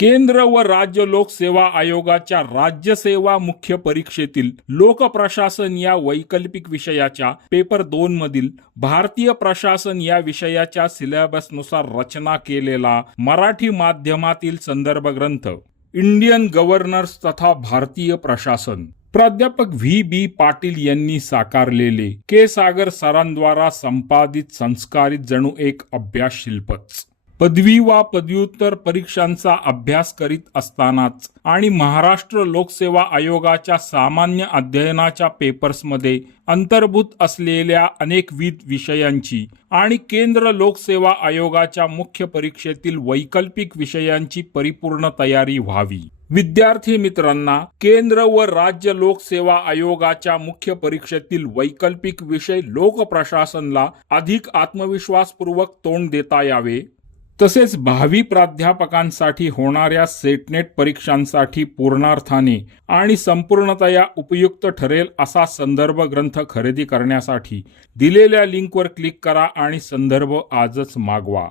केंद्र व राज्य लोकसेवा आयोगाच्या राज्यसेवा मुख्य परीक्षेतील लोकप्रशासन या वैकल्पिक विषयाच्या पेपर दोन मधील भारतीय प्रशासन या विषयाच्या सिलेबसनुसार रचना केलेला मराठी माध्यमातील संदर्भ ग्रंथ इंडियन गव्हर्नर्स तथा भारतीय प्रशासन. प्राध्यापक व्ही बी पाटील यांनी साकारलेले के सागर सरांद्वारा संपादित संस्कारित जणू एक अभ्यास शिल्पच पदवी वा पदव्युत्तर परीक्षांचा अभ्यास करीत असतानाच आणि महाराष्ट्र लोकसेवा आयोगाच्या सामान्य अध्ययनाच्या पेपर्समध्ये अंतर्भूत असलेल्या अनेकविध विषयांची आणि केंद्र लोकसेवा आयोगाच्या मुख्य परीक्षेतील वैकल्पिक विषयांची परिपूर्ण तयारी व्हावी. विद्यार्थी मित्रांना केंद्र व राज्य लोकसेवा आयोगाच्या मुख्य परीक्षेतील वैकल्पिक विषय लोकप्रशासनला अधिक आत्मविश्वासपूर्वक तोंड देता यावे. तसेच भावी प्राध्यापकांसाठी होणाऱ्या सेटनेट परीक्षांसाठी पूर्णार्थाने आणि संपूर्णतया उपयुक्त ठरेल असा संदर्भ ग्रंथ खरेदी करण्यासाठी दिलेल्या लिंकवर क्लिक करा आणि संदर्भ आजच मागवा.